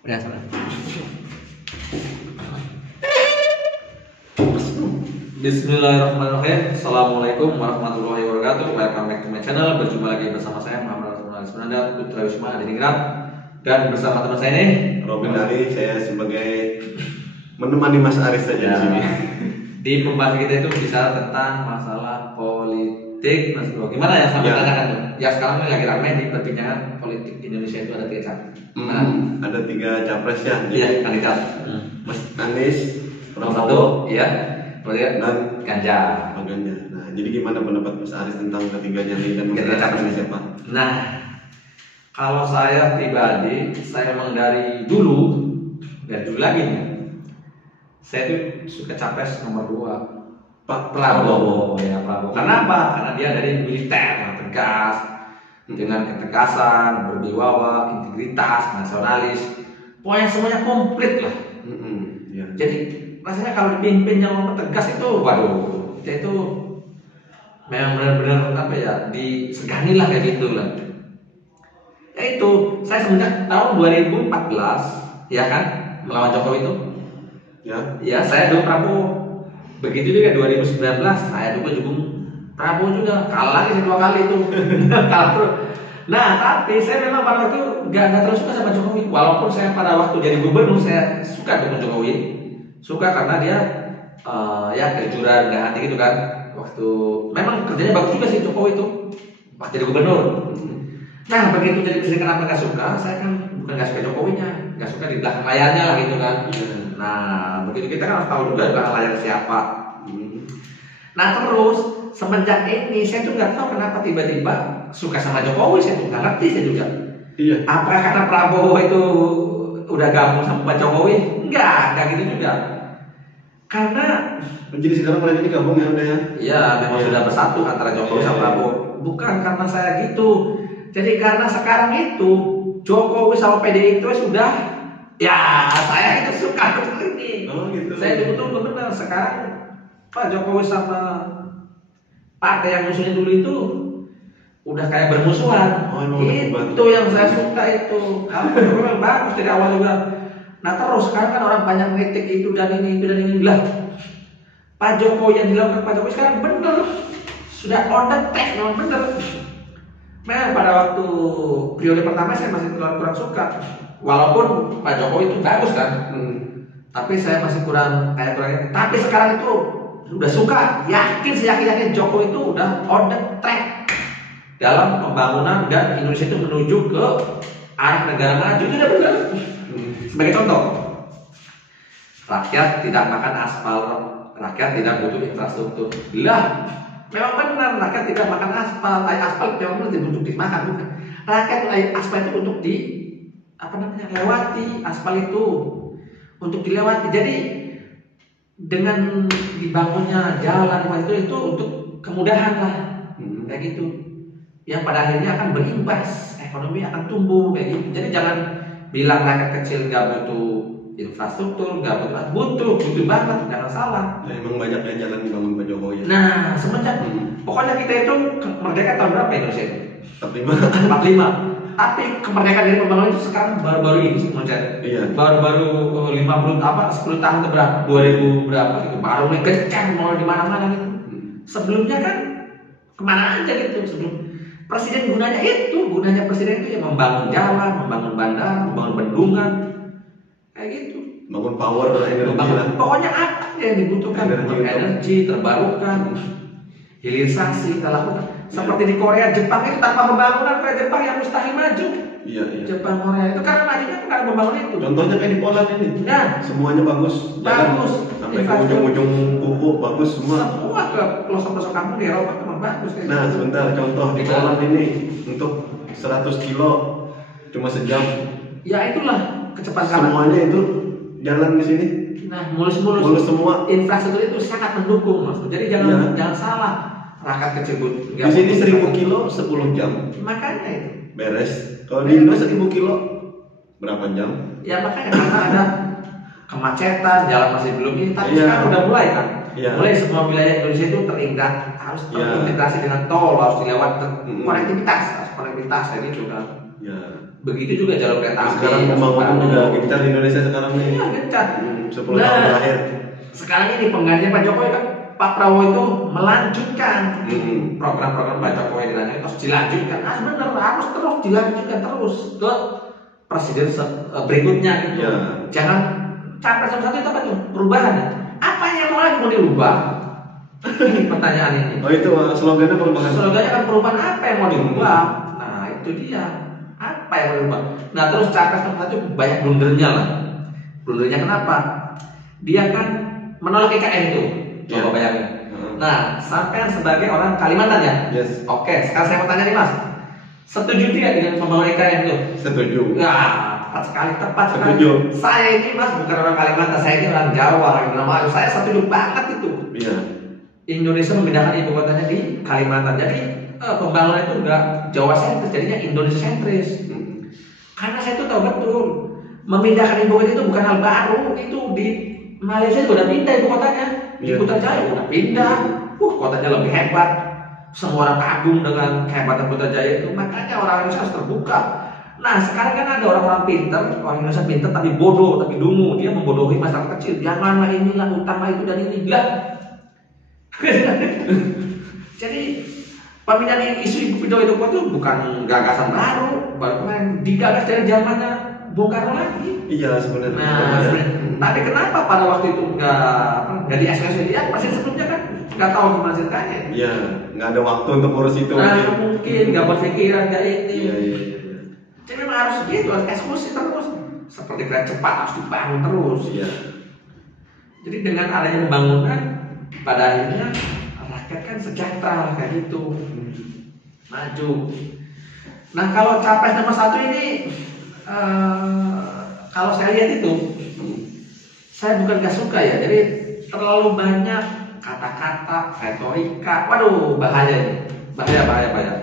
Udah salah. Bismillahirrahmanirrahim. Assalamualaikum warahmatullahi wabarakatuh. Welcome back to my channel. Berjumpa lagi bersama saya Muhammad Rasulullah Putra Wisma Adiningrat, dan bersama teman saya ini Robin Ali. Saya sebagai menemani Mas Aris saja di sini. Di pembahasan kita itu bicara tentang masalah politik, Mas Bro. Gimana ya sampai tanyakan tuh? Ya sekarang ini lagi ramai di perbincangan politik Indonesia itu ada 3 capres. Ada 3 capres ya. Iya, kandidat. Mas Anies, Prabowo, iya, kemudian dan Ganjar. Nah, jadi gimana pendapat Mas Aris tentang ketiganya ini dan Ketiga Mas capres Aris siapa? Nah, kalau saya pribadi, saya memang dari dulu lagi nih, saya tuh suka capres nomor 2, Pak Prabowo. Ya, Prabowo. Kenapa? Karena dia dari militer yang tegas, dengan ketegasan, berwibawa, integritas, nasionalis, pokoknya semuanya komplit lah. Ya. Jadi rasanya kalau dipimpin yang tegas itu, waduh, itu memang benar-benar apa ya, disegani lah kayak gitu lah. Ya itu, saya semenjak tahun 2014 ya kan melawan Jokowi itu. Ya, saya dukung Prabowo. Begitu juga 2019 saya juga dukung Prabowo juga. Kalah lagi 2 kali itu. Kalah terus. Nah, tapi saya memang pada waktu itu nggak terlalu suka sama Jokowi. Walaupun saya pada waktu jadi gubernur saya suka dengan Jokowi. Suka karena dia ya kejujuran dan hati gitu kan. Waktu memang kerjanya bagus juga sih Jokowi itu pas jadi gubernur. Nah, begitu jadi presiden, kenapa nggak suka? Saya kan bukan nggak suka Jokowinya, nggak suka di belakang layarnya lah gitu kan. Nah, begitu kita kan harus tahu juga di belakang layar siapa. Nah, terus semenjak ini saya tuh nggak tahu kenapa tiba-tiba suka sama Jokowi, saya tuh nggak ngerti saya juga. Iya. Apakah karena Prabowo itu udah gabung sama Pak Jokowi? Enggak gitu juga. Karena Jadi sekarang mereka ini gabung ya udah ya? ya memang sudah bersatu antara Jokowi sama Prabowo. Bukan karena saya gitu. Jadi karena sekarang itu Jokowi sama PDI itu sudah, ya saya itu suka seperti ini. Oh gitu. Saya betul benar sekarang Pak Jokowi sama partai yang musuhnya dulu itu udah kayak bermusuhan. Itu yang saya suka itu. Kalau memang bagus dari awal juga. Nah terus sekarang kan orang banyak kritik itu dan ini lah. Pak Jokowi yang dilakukan Pak Jokowi sekarang bener, sudah on the track, memang bener. Memang pada waktu periode pertama saya masih kurang suka. Walaupun Pak Jokowi itu bagus kan, tapi saya masih kurang. Tapi sekarang itu udah suka, yakin Jokowi itu udah on the track dalam pembangunan dan Indonesia itu menuju ke arah negara maju. Itu udah benar. Sebagai contoh, rakyat tidak makan aspal, rakyat tidak butuh infrastruktur. Lah, memang benar rakyat tidak makan aspal. Aspal memang benar untuk dimakan, bukan? Rakyat aspal itu untuk lewati. Aspal itu untuk dilewati. Jadi dengan dibangunnya jalan itu untuk kemudahan lah, kayak gitu. Yang pada akhirnya akan berimbas, ekonomi akan tumbuh kayak gitu. Jadi jangan bilang rakyat kecil nggak butuh infrastruktur, nggak butuh banget, jangan salah. Nah, emang banyak ya jalan dibangun Pak Jokowi. Nah, semenjak pokoknya kita itu merdeka tahun berapa Indonesia? 45. Tapi kemerdekaan dari pembangunan itu sekarang baru-baru ini menurut. Iya. Baru-baru 10 tahun ke berapa? 2000 berapa gitu. Baru mulai kencang mau di mana-mana gitu. Sebelumnya kan kemana aja gitu sebelum. Gunanya presiden itu ya membangun jalan, membangun bandara, membangun bendungan, kayak gitu. Bangun power energi lah. Pokoknya apa yang dibutuhkan, energi terbarukan, hilirisasi kita lakukan. Seperti di Korea, Jepang itu tanpa pembangunan kayak Jepang yang mustahil maju. Iya. Jepang, Korea itu karena majunya karena pembangunan itu. Contohnya kayak di Poland ini. Nah, semuanya bagus. Sampai ke ujung-ujung kuku bagus semua. Semua ke pelosok-pelosok kampung di Eropa memang bagus. Nah, sebentar contoh di Poland ini untuk 100 kilo cuma sejam. Ya itulah kecepatan. Semuanya itu jalan di sini. Nah, mulus semua. Infrastruktur itu sangat mendukung, Mas. Jadi jangan salah. Rakyat kecil di sini 1000 kilo 10 jam. Makanya itu beres. Kalau di Indo 1000 kilo berapa jam? Ya makanya karena ada kemacetan, jalan masih belum ini. Tapi sekarang udah mulai kan. Mulai semua wilayah Indonesia itu teringat, harus terintegrasi dengan tol, harus dilewati konektivitas kayak gitu kan. Begitu juga jalur kereta api. Sekarang pembangunan udah gencar di Indonesia sekarang nih. Iya, gencar. 10 tahun terakhir. Sekarang ini penggantian Pak Jokowi kan, Pak Prabowo itu melanjutkan program-program Pak Jokowi dilanjutkan, terus dilanjutkan. Benar, harus terus dilanjutkan terus ke presiden berikutnya gitu. Ya. Jangan capres nomor 1 itu apa tuh? Perubahan. Apa yang mau dirubah? Ini pertanyaan ini. Oh itu slogannya perubahan. Slogannya kan perubahan, apa yang mau dirubah? Nah itu dia. Apa yang mau dirubah? Nah terus capres nomor 1 banyak blundernya lah. Blundernya kenapa? Dia kan menolak IKN itu. Coba bayangin. Nah sampai sebagai orang Kalimantan ya. Yes. Oke, sekarang saya mau tanya nih Mas. Setuju tidak dengan pembangunan IKN itu? Setuju. Ya, tepat sekali. Setuju. Saya ini Mas bukan orang Kalimantan, saya ini orang Jawa, orang Indonesia. Saya setuju banget itu. Iya. Indonesia memindahkan ibu kotanya di Kalimantan. Jadi pembangunan itu enggak Jawa sentris, jadinya Indonesia sentris. Karena saya itu tahu betul memindahkan ibu kota itu bukan hal baru. Itu di Malaysia juga udah pindah ibu kotanya. Di Putrajaya udah pindah. Kotanya lebih hebat. Semua orang kagum dengan kehebatan Putrajaya itu. Makanya orang Indonesia harus terbuka. Nah sekarang kan ada orang-orang pintar, orang Indonesia pintar tapi bodoh, tapi dungu. Dia membodohi masyarakat kecil. Janganlah inilah, utama itu dan ini. Lah. Jadi pemindahan isu ibu pindah itu itu bukan gagasan baru, bahkan digagas dari zamannya Bung Karno lagi. Iya sebenarnya. Nah, tapi kenapa pada waktu itu nggak dieksekusi dia? Pasti sebelumnya kan nggak tahu gimana ceritanya. Iya, nggak ada waktu untuk urus itu. Nah, mungkin nggak berpikiran dari ini. Iya. Jadi memang harus gitu, harus eksekusi terus. Seperti kereta cepat harus dibangun terus. Iya. Jadi dengan adanya pembangunan, pada akhirnya rakyat kan sejahtera kayak gitu, maju. Nah kalau capres nomor 1 ini, kalau saya lihat itu, saya bukan gak suka ya. Jadi terlalu banyak kata-kata, retorika. Waduh, bahaya ini, bahaya.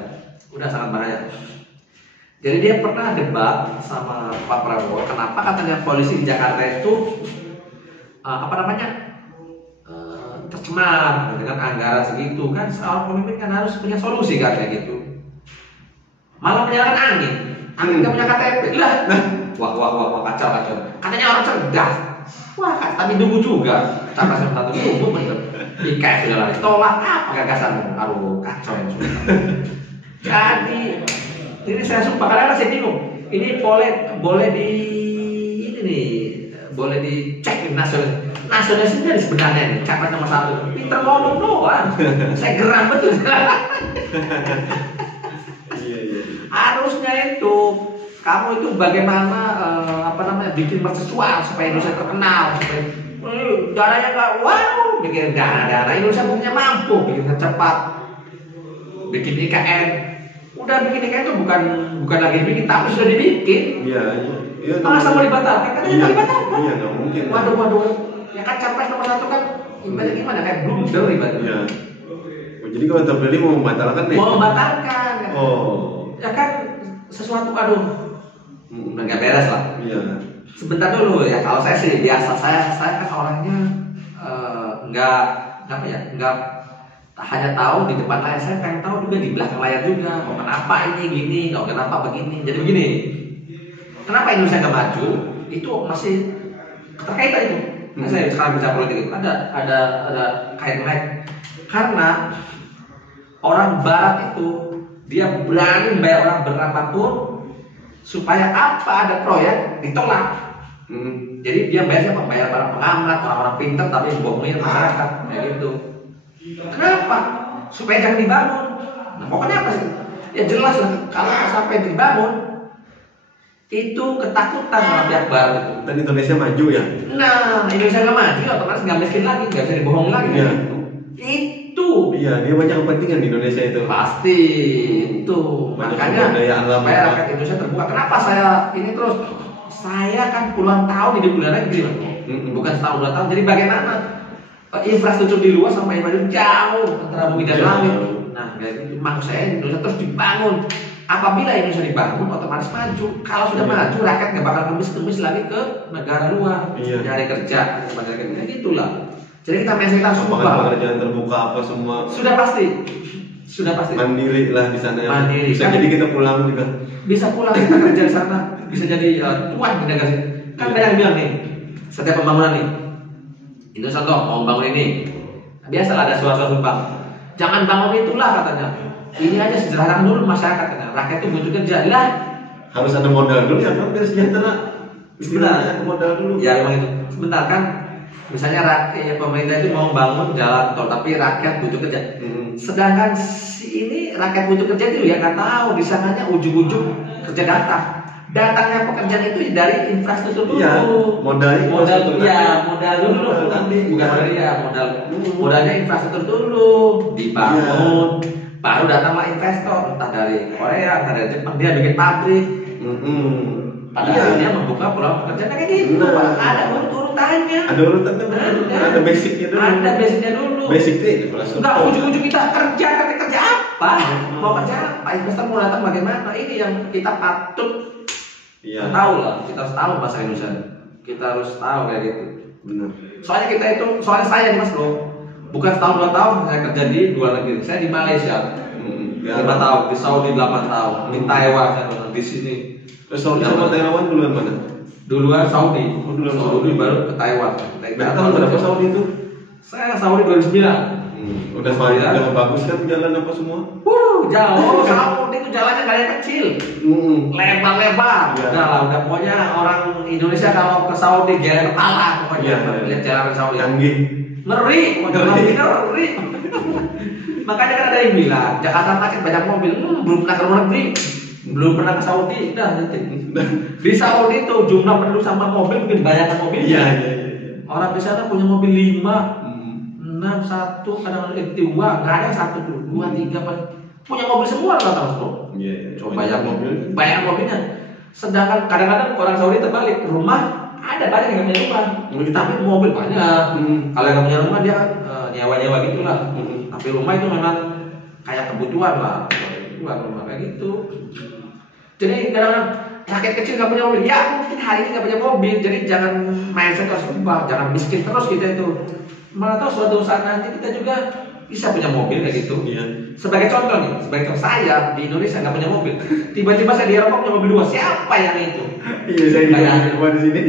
Udah sangat bahaya. Jadi dia pernah debat sama Pak Prabowo. Kenapa katanya polisi di Jakarta itu tercemar dengan anggaran segitu kan? Seorang pemimpin kan harus punya solusi kan kayak gitu. Malah menyalakan angin nggak punya KTP lah. Wah kacau. Katanya orang cerdas. Wah tapi dungu juga. Capres nomor 1 dungu bener. IKN sudah lari tolak apa gagasanmu? Aduh kacau yang sudah. Jadi ini saya sumpah karena saya bingung. Ini boleh di ini nih, boleh dicek nasionalis ini sebenarnya nih, capres nomor 1 pinter ngomong doang. Saya geram betul. Iya. Harusnya itu kamu itu bagaimana bikin mercusuar supaya Indonesia terkenal, supaya darahnya nggak bikin darah Indonesia punya mampu bikin cepat, bikin IKN. Udah bikin IKN itu bukan lagi bikin tapi sudah dibikin. Iya. Masa mau dibatalkan? Katanya nggak dibatalkan. Iya nggak mungkin. Waduh. Ya kan capres nomor 1 kan ibaratnya gimana kayak blunder ibaratnya. Iya. Jadi kalau terpilih mau membatalkan nih? Mau membatalkan. Ya kan sesuatu nggak beres lah. Iya. Sebentar dulu ya, kalau saya sih biasa, saya kan orangnya nggak hanya tahu di depan layar, saya pengen tahu juga di belakang layar juga. Kenapa ini gini, kenapa begini. Jadi begini, kenapa Indonesia nggak maju? Itu masih terkaitan itu. Saya sekarang bicara politik itu ada kait-kait. Karena orang Barat itu dia berani bayar orang berapapun supaya ada proyek ditolak. Jadi dia bayar siapa? Bayar para pengamat, orang-orang pintar tapi bohongin masyarakat kayak gitu. Kenapa? Supaya jangan dibangun. Nah, pokoknya apa sih? Ya jelas lah kalau sampai dibangun itu ketakutan sama pihak barat itu. Dan Indonesia maju ya? Nah, Indonesia nggak maju, otomatis nggak miskin lagi, nggak bisa dibohong lagi. Iya. Itu. Iya, dia banyak kepentingan di Indonesia itu. Pasti itu. Makanya supaya rakyat Indonesia terbuka. Kenapa saya ini terus? Saya kan puluhan tahun hidup di luar negeri, bukan setahun 2 tahun. Jadi bagaimana infrastruktur di luar sama infrastruktur jauh antara bumi dan langit. Nah, maksud saya Indonesia terus dibangun. Apabila Indonesia dibangun, otomatis maju. Kalau sudah maju, rakyat nggak bakal kemis lagi ke negara luar, cari kerja, sebagainya. Gitulah. Jadi kita mensetar semua. Pekerjaan terbuka apa semua. Sudah pasti. sudah pasti mandiri lah di sana. Mandiri. Bisa jadi kita pulang juga. Bisa pulang kita kerja di sana, bisa jadi tuan di negara sini. Kan banyak yang bilang nih, setiap pembangunan nih, itu contoh mau bangun ini, biasalah ada suara-suara sumpah. Jangan bangun itulah katanya. Ini aja sejarakan dulu masyarakat katanya. Rakyat itu butuh kerja lah. Harus ada modal dulu ya kan biar sejahtera. Sebentar, modal dulu. Ya memang itu. Sebentar kan, misalnya pemerintah itu mau bangun jalan tol, tapi rakyat butuh kerja. Sedangkan si ini rakyat butuh kerja itu ya nggak tahu, disangkanya ujung-ujung kerja datangnya pekerjaan itu dari infrastruktur dulu. Iya, modal dulu nanti bukan modalnya infrastruktur dulu dibangun, baru datanglah investor entah dari Korea entah dari Jepang, dia bikin pabrik. Pada akhirnya membuka peluang pekerjaan kayak gitu. Ada urutannya. Ada urutannya. Ada basicnya dulu. Ada basicnya dulu. Basicnya infrastruktur. Enggak ujung-ujung kita kerja apa? Mau kerja apa? Investor mau datang bagaimana? Ini yang kita patut tahu lah. Kita harus tahu bahasa Indonesia. Kita harus tahu kayak gitu. Benar. Soalnya saya nih Mas Bro, bukan setahun 2 tahun saya kerja di luar negeri. Saya di Malaysia 5 tahun, di Saudi 8 tahun, di Taiwan saya pernah, di sini. Terus Saudi sama Taiwan duluan mana? Duluan Saudi. Saudi baru ke Taiwan. Tahun berapa Saudi itu? Saya Saudi 2009. Udah bagus kan jalan apa semua? Jauh. Saudi itu jalannya kayak kecil. Lebar-lebar. Udah pokoknya orang Indonesia kalau ke Saudi jalan kepala pokoknya. Lihat jalan ke Saudi. Ngeri. Makanya kan ada yang bilang Jakarta macet banyak mobil. Belum pernah ke luar negeri. Belum pernah ke Saudi. Di Saudi itu jumlah penduduk sama mobil mungkin banyak mobilnya. Orang di sana punya mobil 5, 6, 1, kadang-kadang 2, nggak ada yang 1 tuh, 2, 3, punya mobil semua lah tahu banyak mobilnya. Sedangkan kadang-kadang orang Saudi terbalik, rumah ada banyak yang nggak punya rumah, tapi mobil banyak. Kalau yang nggak punya rumah dia nyewa-nyewa gitulah. Tapi rumah itu memang kayak kebutuhan lah, rumah kayak gitu. Jadi kadang-kadang rakyat kecil nggak punya mobil, ya mungkin hari ini nggak punya mobil, jadi jangan mindset harus ubah, jangan miskin terus kita itu. Mana tahu suatu saat nanti kita juga bisa punya mobil kayak gitu. Sebagai contoh nih, saya di Indonesia nggak punya mobil, tiba-tiba saya di Eropa punya mobil 2, siapa yang itu? Saya di rumah di sini.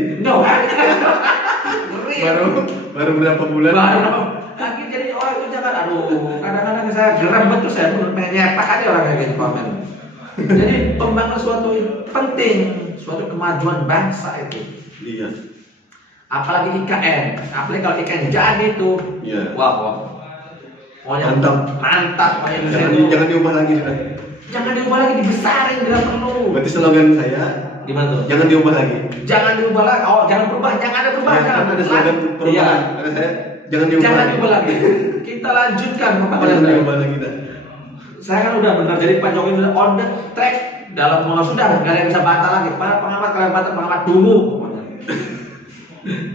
Baru berapa bulan? Lagi jadi orang itu jangan, kadang-kadang saya geram betul, saya pun pengen nyetak aja orang kayak gitu komen. Jadi pembangunan suatu penting, suatu kemajuan bangsa itu. Apalagi IKN, apalagi kalau IKN jadi itu, wah. Pokoknya mantap. Jangan diubah lagi sudah. Jangan diubah lagi, dibesarin bila perlu. Berarti slogan saya gimana tuh? Jangan diubah lagi. Jangan diubah lagi. Jangan berubah, jangan ada perubahan. Jangan ada slogan perubahan. Karena saya jangan diubah lagi. Kita lanjutkan Jangan diubah lagi dah. Saya kan udah benar, jadi Pak Jokowi udah on the track dalam sudah nggak ada yang bisa bantah lagi. Para pengamat kalian bantah pengamat dulu.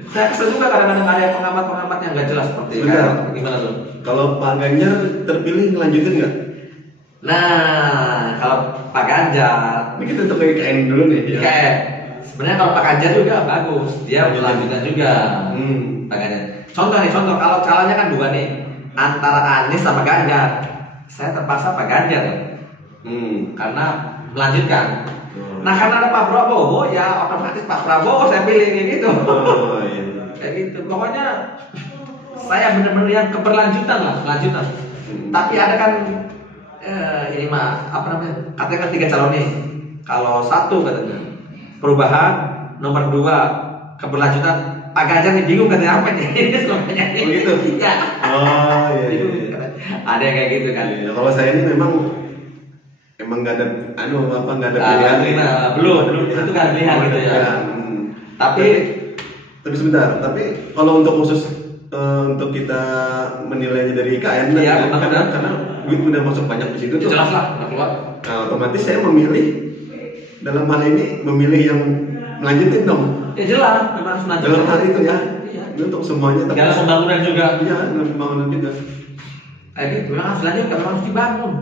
Saya kesel juga kadang-kadang ada pengamat yang nggak jelas seperti gimana tuh? Kalau Pak Ganjar terpilih ngelanjutin nggak? Nah, kalau Pak Ganjar, ini kita untuk IKN dulu nih. IKN. Sebenarnya kalau Pak Ganjar juga bagus, dia melanjutkan juga. Pak Ganjar. Contoh kalau calonnya kan 2 nih, antara Anies sama Ganjar. Saya terpaksa Pak Ganjar ya. Karena melanjutkan. Nah karena ada Pak Prabowo, ya otomatis Pak Prabowo saya pilih kayak gitu. Kayak gitu. Pokoknya saya benar-benar yang keberlanjutan lah, kelanjutan. Tapi ada kan ini mah katakan 3 calon nih. Kalau 1 katanya perubahan, nomor 2 keberlanjutan. Pak Ganjar nih bingung katanya apa nih? Begitu. Ya. Iya. Ada yang kayak gitu kan. Kalau saya ini emang nggak ada nggak ada pilihan. Belum itu nggak ada pilihan gitu ya. Tapi sebentar. Tapi kalau untuk khusus untuk kita menilainya dari IKN, karena duit udah masuk banyak di situ. Jelas lah, keluar. Nah, otomatis saya memilih dalam hal ini yang melanjutin dong. Ya jelas, memang harus melanjutkan. Dalam hal itu ya. Ini untuk semuanya. Dalam pembangunan juga. Iya, dalam pembangunan juga. Kayak gitu, memang harus dilanjutkan, memang harus dibangun.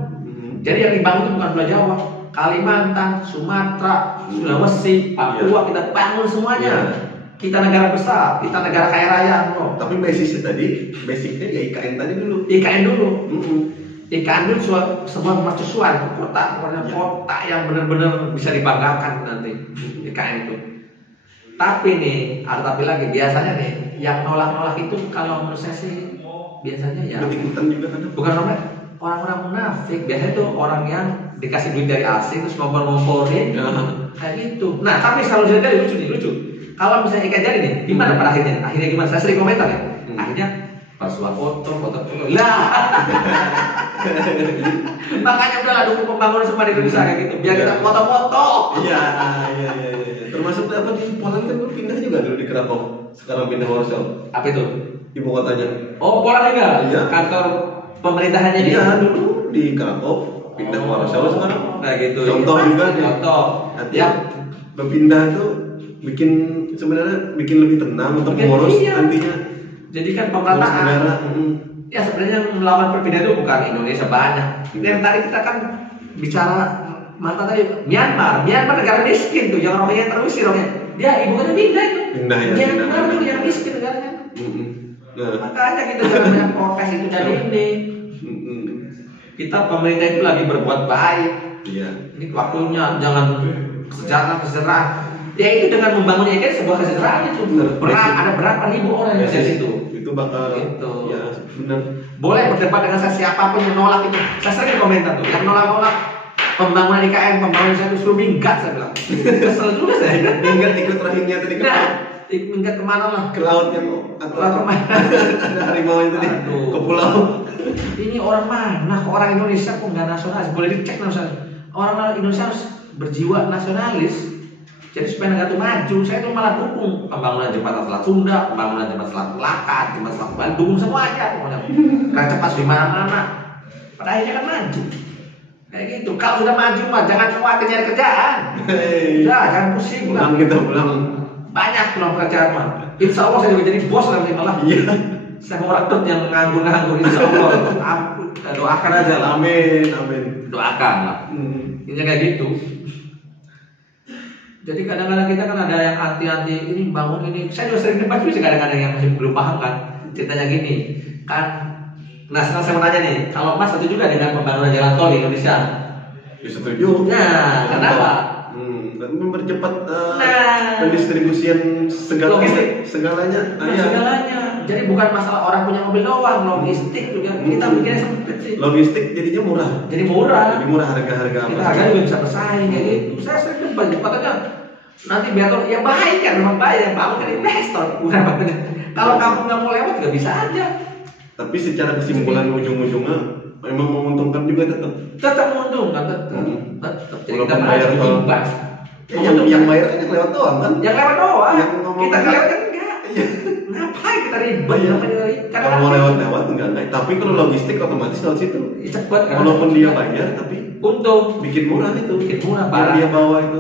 Jadi yang dibangun itu bukan Pulau Jawa, Kalimantan, Sumatera, Sulawesi, Papua, kita bangun semuanya. Kita negara besar, kita negara kaya raya. Tapi basicnya ya IKN tadi dulu. IKN dulu. IKN itu sebuah mercusuar, kota yang benar-benar bisa dibanggakan nanti IKN itu. Tapi nih, ada tapi lagi, biasanya nih yang nolak-nolak itu kalau menurut saya sih biasanya ya bukan orang-orang munafik, biasanya itu orang yang dikasih duit dari asing terus ngompor-ngomporin kayak gitu. Nah, tapi selalu jadi lucu. Kalau misalnya IKN jadi nih, gimana pada akhirnya? Akhirnya gimana? Saya sering komentar ya. Akhirnya bersuah foto lah. Makanya udahlah dukung pembangunan semua di Indonesia kayak gitu. Biar kita foto-foto. Iya. Termasuk apa di Poland kan pindah juga dulu di Krakow. Sekarang pindah Warsaw. Apa itu? Ibu kotanya. Oh, Poland juga? Iya. Kantor pemerintahannya dia? Iya, dulu di Krakow, pindah Warsaw sekarang. Nah gitu. Contoh ya. juga nih. Contoh. Ya. Berpindah itu sebenarnya bikin lebih tenang untuk mengurus nantinya. Jadi kan pemerataan. Ya sebenarnya melawan perpindahan itu bukan Indonesia banyak. Yang tadi kita kan bicara mantan tadi Myanmar negara miskin tuh, yang orangnya terusir orangnya. Dia ibu kota pindah itu. Myanmar tuh yang miskin negaranya. Makanya kita jangan protes itu jadi ini. Kita pemerintah itu lagi berbuat baik. Iya. Ini waktunya jangan kesejahteraan. Ya itu dengan membangun IKN sebuah kesejahteraan itu. Ada berapa ribu orang yang di situ. Itu bakal gitu. Ya benar. Boleh berdebat dengan saya siapapun yang nolak itu. Saya sering komentar tuh, yang nolak pembangunan IKN, pembangunan saya itu suruh minggat, saya bilang. Kesel juga saya. Minggat ikut rahimnya tadi ke minggat kemana lah? Ke laut yang kemana? Ada harimau itu tadi. Ke pulau. Ini orang mana? Orang Indonesia kok nggak nasionalis? Boleh dicek nasionalis. Orang Indonesia harus berjiwa nasionalis. Jadi supaya negara itu maju, saya itu malah dukung pembangunan jembatan Selat Sunda, pembangunan jembatan Selat Melaka, jembatan Selat Bali, dukung semuanya pokoknya. Karena cepat di mana-mana. Pada akhirnya kan maju. Kayak gitu. Kalau sudah maju mah jangan khawatir nyari kerjaan. Jangan pusing. Pulang. Banyak pulang kerjaan mah. Insya Allah saya juga jadi bos nanti malah. Iya. Saya mau rekrut yang nganggur insya Allah. Doakan aja lah. Amin. Doakan lah. Ini kayak gitu. Jadi kadang-kadang kita kan ada yang anti-anti ini bangun ini. Saya juga sering debat juga kadang-kadang yang masih belum paham kan. Ceritanya gini kan. Nah sekarang saya mau tanya nih, kalau Mas setuju juga dengan pembangunan jalan tol di Indonesia? Ya setuju. Nah, kenapa? Mempercepat pendistribusian segalanya. Segalanya. Jadi bukan masalah orang punya mobil doang, logistik juga kita mikirnya sempit sih. Logistik jadinya murah. Jadi murah harga-harga. Kita harga juga bisa bersaing kayak gitu. Saya sering debat, katanya nanti biar yang baik kan, memang baik yang bangun kan investor, bukan makanya. Kalau kamu nggak mau lewat juga bisa aja. Tapi secara kesimpulan ujung-ujungnya memang menguntungkan juga tetap menguntungkan tetap. Jadi kita bayar imbas. Yang bayar kan yang lewat doang kan? Yang lewat doang. Kita nggak lewat kan enggak. Ngapain kita ribet? Kalau mau lewat enggak. Tapi kalau logistik otomatis lewat situ. Cepat kan? Walaupun dia bayar tapi untung. Bikin murah itu. Biar dia bawa itu.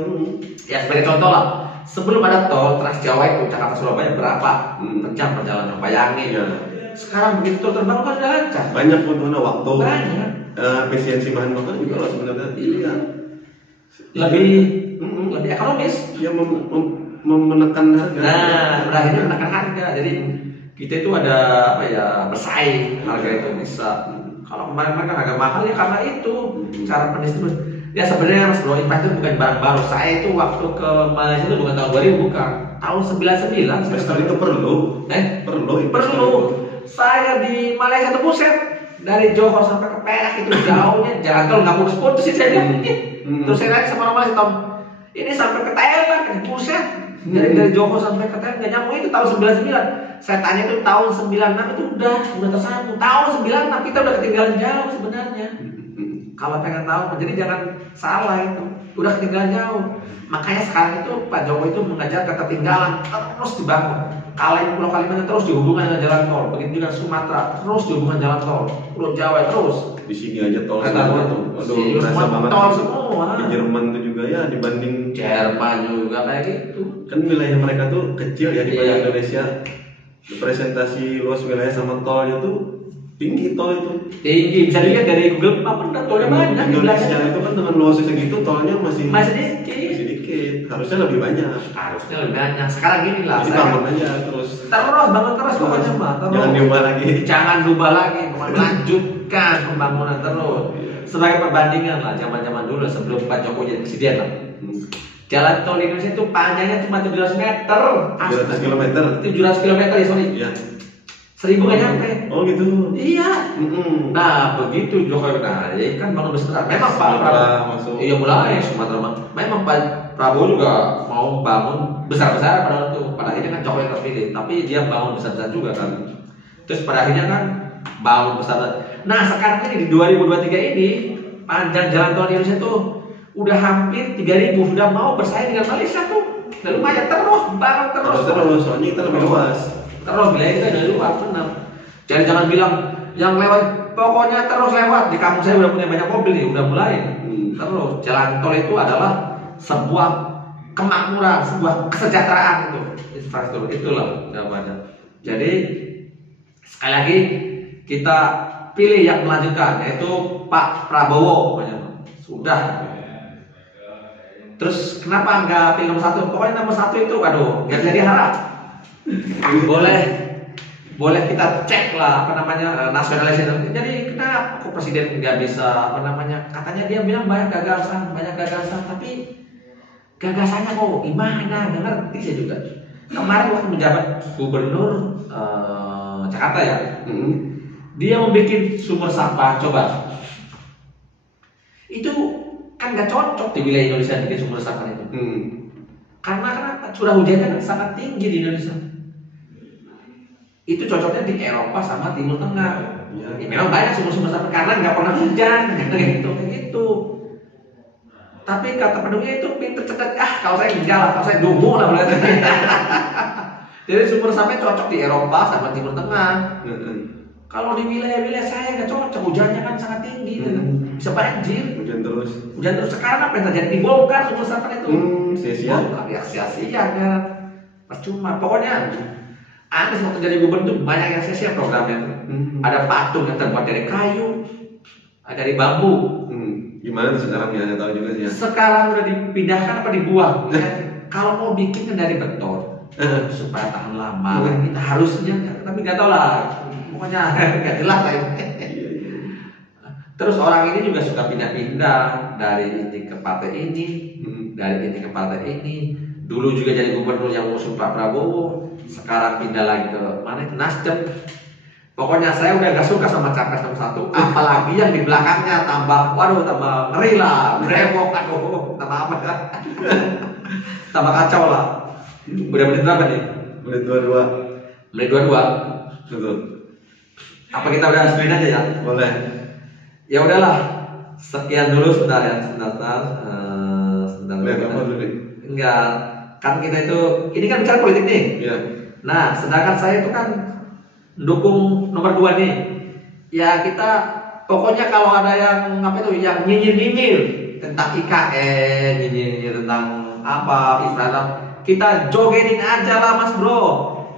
Ya sebagai contoh lah. Sebelum ada tol Trans Jawa itu Jakarta Surabaya berapa jam perjalanan? Bayangin. Ya. Sekarang begitu tol terbangun kan udah lancar. Banyak keuntungan waktu. Banyak. Efisiensi bahan bakar juga lah sebenarnya. Iya. Lebih ekonomis. Ya menekan harga. Nah, berakhirnya menekan harga. Jadi kita itu ada apa ya bersaing harga itu bisa. Kalau kemarin kan harga mahal ya karena itu cara pendistribusian. Ya sebenarnya Mas Bro, Impact itu bukan barang baru. Saya itu waktu ke Malaysia itu bukan tahun 2000 bukan. Tahun 99 investor itu perlu. Perlu. Saya di Malaysia itu buset. Dari Johor sampai ke Perak itu jauhnya jalan tol nggak putus-putus sih saya bilang. Terus saya nanya sama orang Malaysia, Tom, ini sampai ke Thailand, buset. Dari Johor sampai ke Thailand nggak nyambung itu tahun 99. Saya tanya itu tahun 96 itu udah tersambung. Tahun 96 kita udah ketinggalan jauh sebenarnya. Kalau pengen tahu, jadi jangan salah itu. Udah ketinggalan jauh. Makanya sekarang itu Pak Jokowi itu mengajar ketertinggalan terus dibangun. Pulau Kalimantan terus dihubungkan dengan jalan tol. Begitu juga Sumatera terus dihubungkan jalan tol. Pulau Jawa terus. Di sini aja tol semua tuh. Aduh, berasa banget. Tol semua. Di Jerman tuh juga ya dibanding Jerman juga kayak gitu. Kan wilayah mereka tuh kecil ya dibanding Indonesia. Presentasi luas wilayah sama tolnya tuh tinggi tol itu. Tinggi, bisa dilihat dari Google Map udah tolnya banyak. Indonesia itu kan dengan luasnya segitu tolnya masih sedikit. Harusnya lebih banyak. Sekarang gini lah. Jadi bangun aja terus. Bangun terus pokoknya mah. Jangan diubah lagi. Lanjut melanjutkan pembangunan terus. Sebagai perbandingan lah, zaman-zaman dulu sebelum Pak Jokowi jadi presiden lah. Jalan tol di Indonesia itu panjangnya cuma 700 meter. 700 kilometer. 700 kilometer ya, sorry. Iya. 1000 nggak nyampe. Oh gitu. Iya. Nah begitu Jokowi naik kan bangun besar. Memang Pak masuk. Iya mulai Sumatera. Memang Pak Prabowo juga mau bangun besar-besar pada waktu. Pada akhirnya kan Jokowi terpilih, tapi dia bangun besar-besar juga kan. Terus pada akhirnya kan bangun besar. Nah sekarang ini di 2023 ini panjang jalan tol di Indonesia tuh udah hampir 3.000, sudah mau bersaing dengan Malaysia tuh. Dan lumayan terus bangun terus. Soalnya kita lebih luas. Terus bila itu dari luar benar. Jangan bilang yang lewat, pokoknya terus lewat. Di kampung saya udah punya banyak mobil nih, udah mulai. Terus jalan tol itu adalah sebuah kemakmuran, sebuah kesejahteraan itu. Infrastruktur itulah jawabannya. Jadi sekali lagi kita pilih yang melanjutkan, yaitu Pak Prabowo pokoknya. Sudah. Terus kenapa nggak pilih nomor 1? Pokoknya nomor 1 itu, aduh, nggak jadi harap. boleh kita cek lah apa namanya nasionalis itu. Jadi kenapa kok presiden nggak bisa apa namanya, katanya dia bilang banyak gagasan, tapi gagasannya kok gimana, nggak ngerti saya juga. Kemarin waktu menjabat gubernur Jakarta ya, dia membuat sumur sampah. Coba itu kan nggak cocok di wilayah Indonesia bikin sumur sampah itu. Karena curah hujannya sangat tinggi di Indonesia. Itu cocoknya di Eropa sama Timur Tengah. Memang banyak sumur-sumur sampah karena nggak pernah hujan, kayak gitu. Tapi kata penduduknya itu pinter cerdas. Kalau saya enggak lah, kalau saya dungu lah berarti. Jadi sumur sampah cocok di Eropa sama Timur Tengah. Kalau di wilayah-wilayah saya nggak cocok, hujannya kan sangat tinggi, bisa banjir. Hujan terus. Sekarang apa yang terjadi? Dibongkar sumur sampah itu. Sia-sia kan. Percuma. Pokoknya Anies waktu jadi gubernur banyak yang sia-sia programnya. Ada patung yang terbuat dari kayu, dari bambu. Gimana tuh sekarang ya? Nggak tahu juga sih. Sekarang udah dipindahkan apa dibuang? Kalau mau bikin kan dari beton supaya tahan lama. Kita harusnya, tapi nggak tahu lah. Pokoknya nggak jelas lah. Terus orang ini juga suka pindah-pindah dari ini ke partai ini, dari ini ke partai ini. Dulu juga jadi gubernur yang ngusung Pak Prabowo, sekarang pindah lagi ke mana? Ke Nasdem. Pokoknya saya udah gak suka sama capres nomor 1, apalagi yang di belakangnya tambah ngeri lah, brewok, tambah apa kan? Tambah kacau lah. Udah menit berapa nih? Menit 22. Menit 22. Betul. Apa kita udah screen aja ya? Boleh. Ya udahlah. Sekian dulu sebentar. Enggak, kan kita itu ini kan bicara politik nih. Iya. Nah, sedangkan saya itu kan dukung nomor 2 nih. Ya kita pokoknya kalau ada yang yang nyinyir tentang IKN, nyinyir tentang apa Israel, kita jogetin aja lah Mas Bro.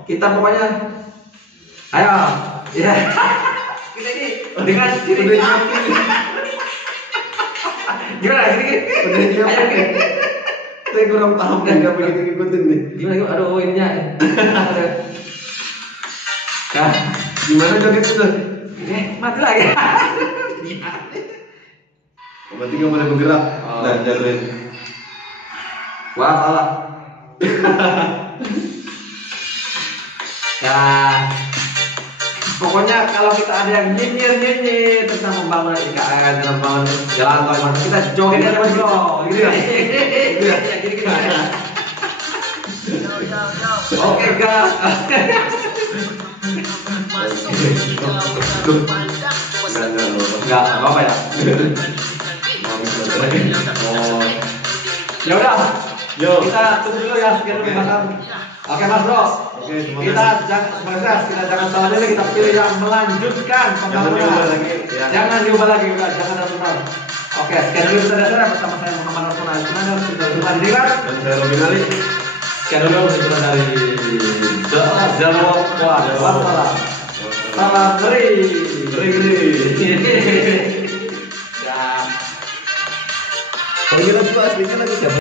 Kita pokoknya ayo ya. Kita ini dengan ciri gimana gini? Ayo Saya kurang paham dan nggak begitu ngikutin nih. Gimana? Aduh ininya. Gimana joget itu? Mati lagi. Berarti nggak boleh bergerak. Nah, jalan. Wah salah. Ya, pokoknya kalau kita ada yang nyinyir tentang pembangunan IKN, tentang pembangunan jalan tol, kita joget aja Mas Bro. Gitu ya. Gitu. Oke guys. Enggak apa-apa ya. Ya udah. Kita tunggu dulu ya, sekian dulu Mas. Oke Mas Bro. Kita jangan salah pilih, kita pilih yang melanjutkan pembangunan. Jangan diubah lagi, jangan diubah. Oke, sekian dulu kita dasar bersama saya Muhammad Rasul Iskandar, kita berjumpa di dan saya Robin Ali. Sekian dulu kita dari Jalwa Wassalam. Salam ngeri. Ya. Kalau kita coba aslinya lagi siapa?